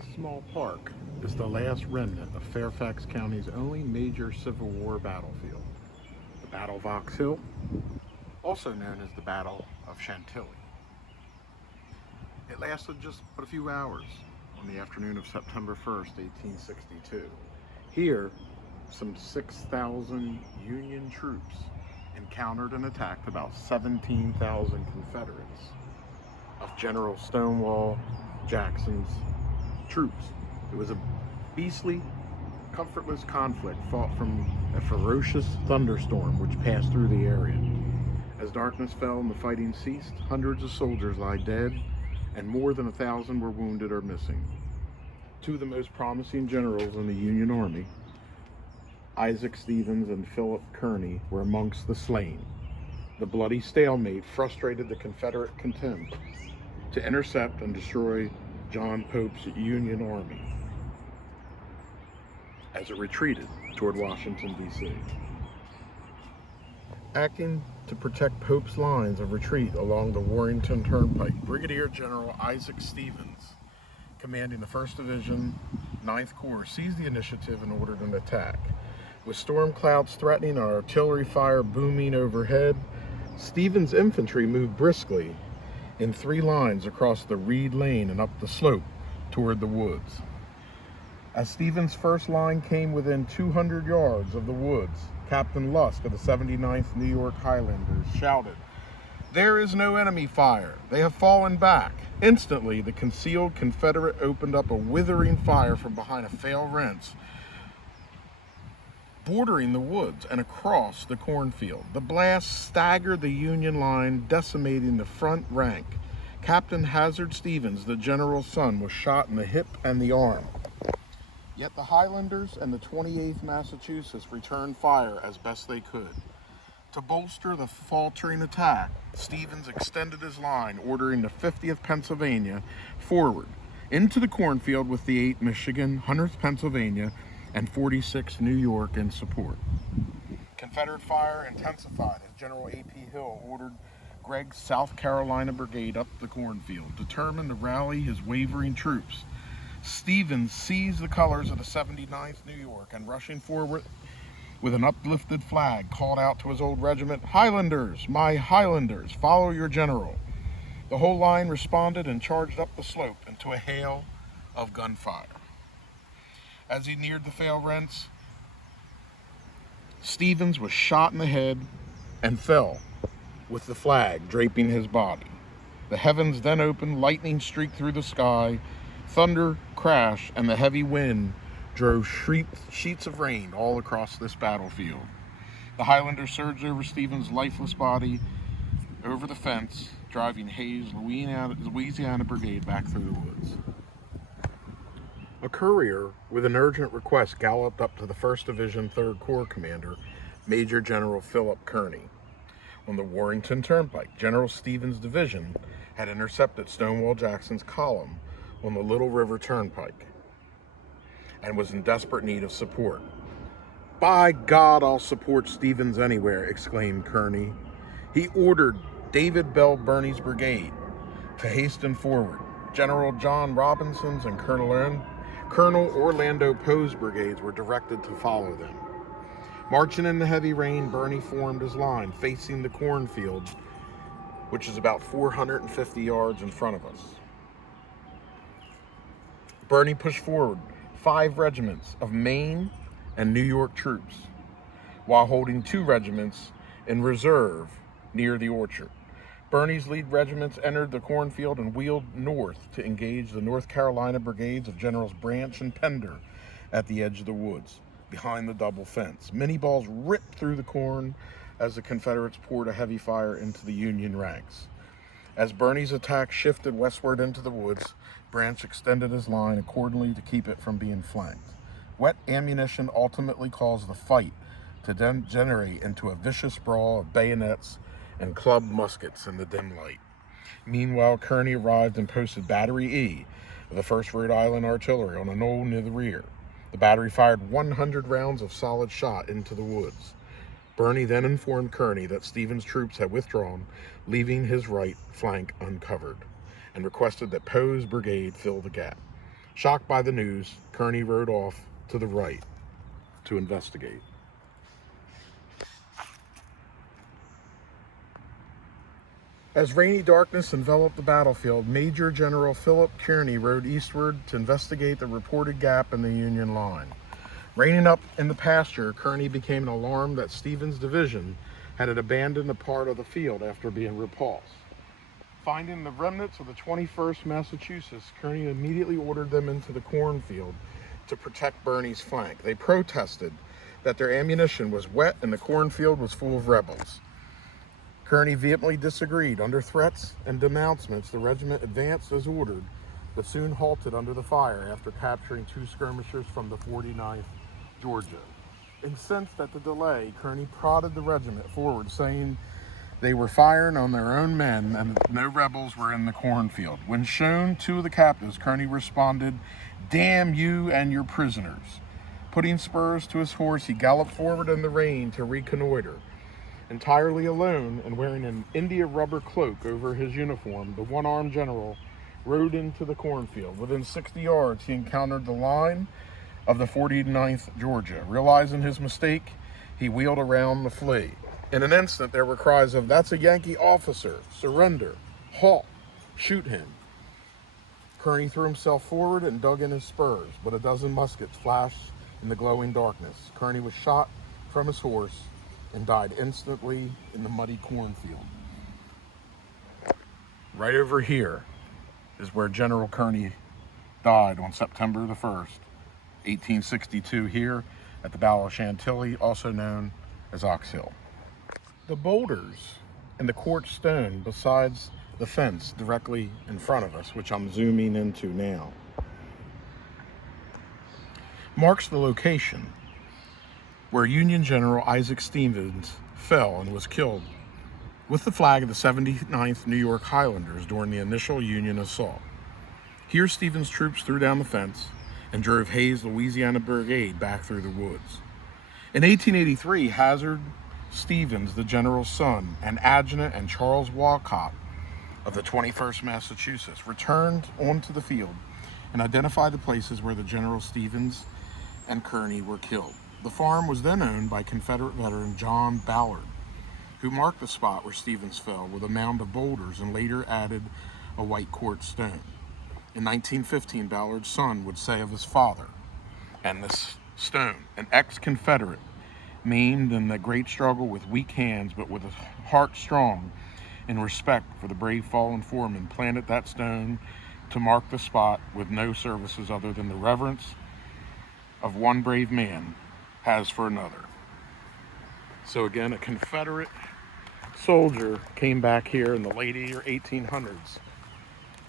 This small park is the last remnant of Fairfax County's only major Civil War battlefield, the Battle of Ox Hill, also known as the Battle of Chantilly. It lasted just but a few hours on the afternoon of September 1st, 1862. Here, some 6,000 Union troops encountered and attacked about 17,000 Confederates of General Stonewall Jackson's troops. It was a beastly, comfortless conflict fought from a ferocious thunderstorm which passed through the area. As darkness fell and the fighting ceased, hundreds of soldiers lie dead and more than 1,000 were wounded or missing. Two of the most promising generals in the Union Army, Isaac Stevens and Philip Kearny, were amongst the slain. The bloody stalemate frustrated the Confederate attempt to intercept and destroy John Pope's Union Army as it retreated toward Washington, D.C. Acting to protect Pope's lines of retreat along the Warrenton Turnpike, Brigadier General Isaac Stevens, commanding the 1st Division, 9th Corps, seized the initiative and ordered an attack. With storm clouds threatening and artillery fire booming overhead, Stevens' infantry moved briskly in 3 lines across the Reed Lane and up the slope toward the woods. As Stevens' first line came within 200 yards of the woods, Captain Lusk of the 79th New York Highlanders shouted, "There is no enemy fire. They have fallen back." Instantly, the concealed Confederate opened up a withering fire from behind a fence bordering the woods and across the cornfield. The blast staggered the Union line, decimating the front rank. Captain Hazard Stevens, the general's son, was shot in the hip and the arm. Yet the Highlanders and the 28th Massachusetts returned fire as best they could. To bolster the faltering attack, Stevens extended his line, ordering the 50th Pennsylvania forward into the cornfield with the 8th Michigan, 100th Pennsylvania, and 46th New York in support. Confederate fire intensified as General A.P. Hill ordered Gregg's South Carolina Brigade up the cornfield, determined to rally his wavering troops. Stevens seized the colors of the 79th New York and, rushing forward with an uplifted flag, called out to his old regiment, "Highlanders, my Highlanders, follow your general." The whole line responded and charged up the slope into a hail of gunfire. As he neared the phalanx, Stevens was shot in the head and fell with the flag draping his body. The heavens then opened, lightning streaked through the sky, thunder crashed, and the heavy wind drove sheets of rain all across this battlefield. The Highlanders surged over Stevens' lifeless body over the fence, driving Hayes' Louisiana Brigade back through the woods. A courier with an urgent request galloped up to the 1st Division 3rd Corps commander, Major General Philip Kearny. On the Warrenton Turnpike, General Stevens' division had intercepted Stonewall Jackson's column on the Little River Turnpike and was in desperate need of support. "By God, I'll support Stevens anywhere," exclaimed Kearny. He ordered David Bell Birney's brigade to hasten forward. General John Robinson's and Colonel Orlando Poe's brigades were directed to follow them. Marching in the heavy rain, Birney formed his line facing the cornfield, which is about 450 yards in front of us. Birney pushed forward 5 regiments of Maine and New York troops, while holding 2 regiments in reserve near the orchard. Birney's lead regiments entered the cornfield and wheeled north to engage the North Carolina brigades of Generals Branch and Pender at the edge of the woods, behind the double fence. Many balls ripped through the corn as the Confederates poured a heavy fire into the Union ranks. As Birney's attack shifted westward into the woods, Branch extended his line accordingly to keep it from being flanked. Wet ammunition ultimately caused the fight to degenerate into a vicious brawl of bayonets and club muskets in the dim light. Meanwhile, Kearny arrived and posted Battery E of the 1st Rhode Island Artillery on a knoll near the rear. The battery fired 100 rounds of solid shot into the woods. Birney then informed Kearny that Stevens' troops had withdrawn, leaving his right flank uncovered, and requested that Poe's brigade fill the gap. Shocked by the news, Kearny rode off to the right to investigate. As rainy darkness enveloped the battlefield, Major General Philip Kearny rode eastward to investigate the reported gap in the Union line. Reining up in the pasture, Kearny became alarmed that Stevens' division had abandoned a part of the field after being repulsed. Finding the remnants of the 21st Massachusetts, Kearny immediately ordered them into the cornfield to protect Birney's flank. They protested that their ammunition was wet and the cornfield was full of rebels. Kearny vehemently disagreed. Under threats and denouncements, the regiment advanced as ordered, but soon halted under the fire after capturing 2 skirmishers from the 49th Georgia. Incensed at the delay, Kearny prodded the regiment forward, saying they were firing on their own men and no rebels were in the cornfield. When shown 2 of the captives, Kearny responded, "Damn you and your prisoners." Putting spurs to his horse, he galloped forward in the rain to reconnoiter. Entirely alone and wearing an India rubber cloak over his uniform, the one-armed general rode into the cornfield. Within 60 yards, he encountered the line of the 49th Georgia. Realizing his mistake, he wheeled around to flee. In an instant, there were cries of, "That's a Yankee officer! Surrender! Halt! Shoot him!" Kearny threw himself forward and dug in his spurs, but a dozen muskets flashed in the glowing darkness. Kearny was shot from his horse and died instantly in the muddy cornfield. Right over here is where General Kearny died on September the 1st, 1862, here at the Battle of Chantilly, also known as Ox Hill. The boulders and the quartz stone besides the fence directly in front of us, which I'm zooming into now, marks the location where Union General Isaac Stevens fell and was killed with the flag of the 79th New York Highlanders during the initial Union assault. Here, Stevens' troops threw down the fence and drove Hayes' Louisiana Brigade back through the woods. In 1883, Hazard Stevens, the general's son, and adjutant, and Charles Walcott of the 21st Massachusetts returned onto the field and identified the places where the General Stevens and Kearny were killed. The farm was then owned by Confederate veteran John Ballard, who marked the spot where Stevens fell with a mound of boulders and later added a white quartz stone. In 1915, Ballard's son would say of his father, and this stone, an ex-Confederate, maimed in the great struggle with weak hands, but with a heart strong in respect for the brave fallen foreman, planted that stone to mark the spot with no services other than the reverence of one brave man has for another. So again, a Confederate soldier came back here in the late 1800s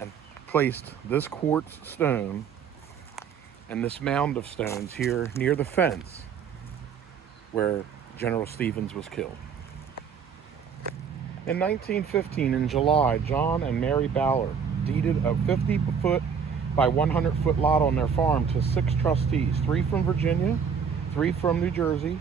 and placed this quartz stone and this mound of stones here near the fence where General Stevens was killed. In 1915, in July, John and Mary Ballard deeded a 50-foot by 100-foot lot on their farm to 6 trustees, 3 from Virginia, 3 from New Jersey,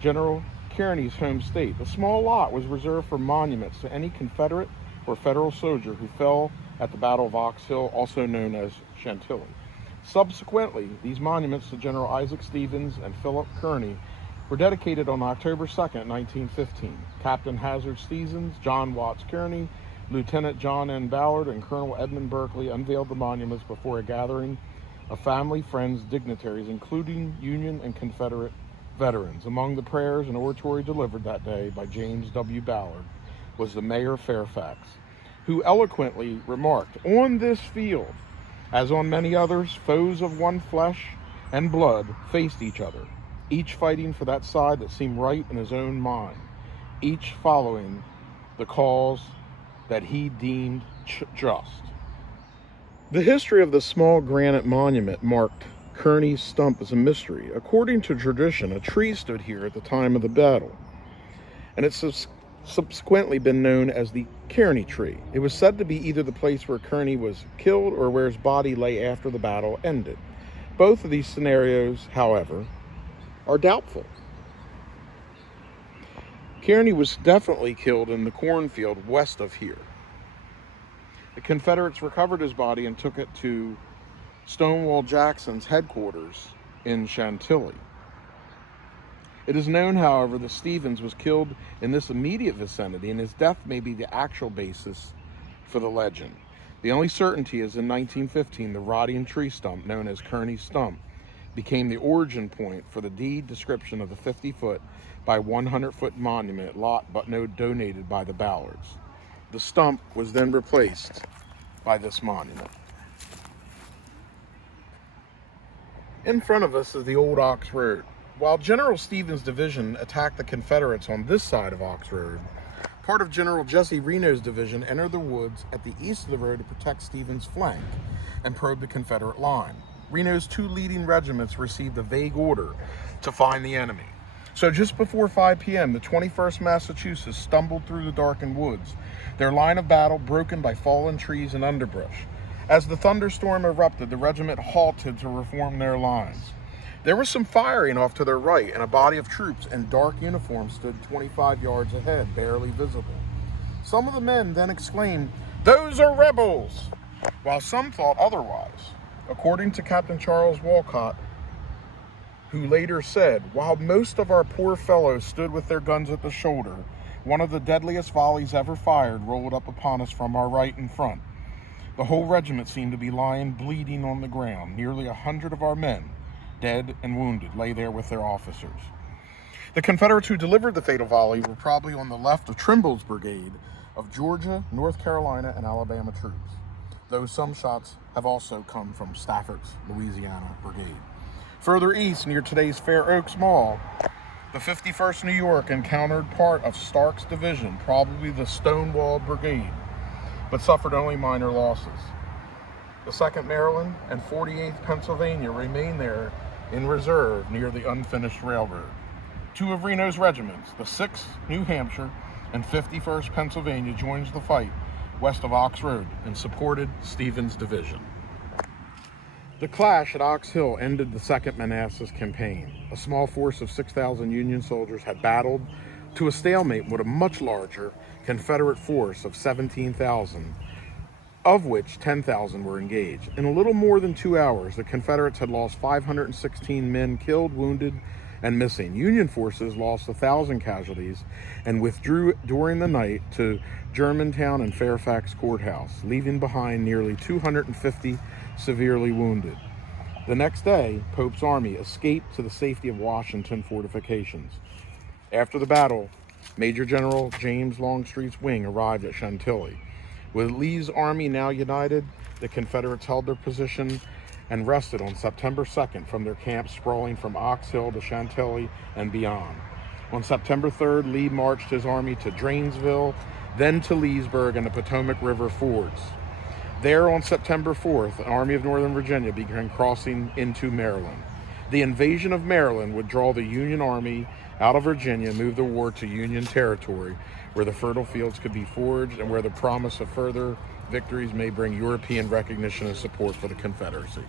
General Kearny's home state. The small lot was reserved for monuments to any Confederate or Federal soldier who fell at the Battle of Ox Hill, also known as Chantilly. Subsequently, these monuments to General Isaac Stevens and Philip Kearny were dedicated on October 2nd, 1915. Captain Hazard Stevens, John Watts Kearny, Lieutenant John N. Ballard, and Colonel Edmund Berkeley unveiled the monuments before a gathering of family, friends, dignitaries, including Union and Confederate veterans. Among the prayers and oratory delivered that day by James W. Ballard was the mayor of Fairfax, who eloquently remarked, "On this field, as on many others, foes of one flesh and blood faced each other, each fighting for that side that seemed right in his own mind, each following the cause that he deemed just." The history of the small granite monument marked Kearny's stump is a mystery. According to tradition, a tree stood here at the time of the battle, and it's subsequently been known as the Kearny tree. It was said to be either the place where Kearny was killed or where his body lay after the battle ended. Both of these scenarios, however, are doubtful. Kearny was definitely killed in the cornfield west of here. The Confederates recovered his body and took it to Stonewall Jackson's headquarters in Chantilly. It is known, however, that Stevens was killed in this immediate vicinity, and his death may be the actual basis for the legend. The only certainty is in 1915, the rotting tree stump known as Kearney Stump became the origin point for the deed description of the 50-foot by 100-foot monument lot but no donated by the Ballards. The stump was then replaced by this monument. In front of us is the old Ox Road. While General Stevens' division attacked the Confederates on this side of Ox Road, part of General Jesse Reno's division entered the woods at the east of the road to protect Stevens' flank and probe the Confederate line. Reno's 2 leading regiments received a vague order to find the enemy. So just before 5 p.m., the 21st Massachusetts stumbled through the darkened woods, their line of battle broken by fallen trees and underbrush. As the thunderstorm erupted, the regiment halted to reform their lines. There was some firing off to their right, and a body of troops in dark uniforms stood 25 yards ahead, barely visible. Some of the men then exclaimed, "Those are rebels!" while some thought otherwise. According to Captain Charles Walcott, who later said, "While most of our poor fellows stood with their guns at the shoulder, one of the deadliest volleys ever fired rolled up upon us from our right and front. The whole regiment seemed to be lying bleeding on the ground. Nearly 100 of our men, dead and wounded, lay there with their officers." The Confederates who delivered the fatal volley were probably on the left of Trimble's brigade of Georgia, North Carolina, and Alabama troops, though some shots have also come from Stafford's Louisiana brigade. Further east, near today's Fair Oaks Mall, the 51st New York encountered part of Stark's division, probably the Stonewall Brigade, but suffered only minor losses. The 2nd Maryland and 48th Pennsylvania remained there in reserve near the unfinished railroad. 2 of Reno's regiments, the 6th New Hampshire and 51st Pennsylvania, joined the fight west of Ox Road and supported Stevens' division. The clash at Ox Hill ended the 2nd Manassas campaign. A small force of 6,000 Union soldiers had battled to a stalemate with a much larger Confederate force of 17,000, of which 10,000 were engaged. In a little more than 2 hours, the Confederates had lost 516 men killed, wounded, and missing. Union forces lost 1,000 casualties and withdrew during the night to Germantown and Fairfax Courthouse, leaving behind nearly 250 severely wounded. The next day, Pope's army escaped to the safety of Washington fortifications. After the battle, Major General James Longstreet's wing arrived at Chantilly. With Lee's army now united, the Confederates held their position and rested on September 2nd from their camp sprawling from Ox Hill to Chantilly and beyond. On September 3rd, Lee marched his army to Drainesville, then to Leesburg and the Potomac River fords. There on September 4th, an army of Northern Virginia began crossing into Maryland. The invasion of Maryland would draw the Union Army out of Virginia and move the war to Union territory, where the fertile fields could be forged and where the promise of further victories may bring European recognition and support for the Confederacy.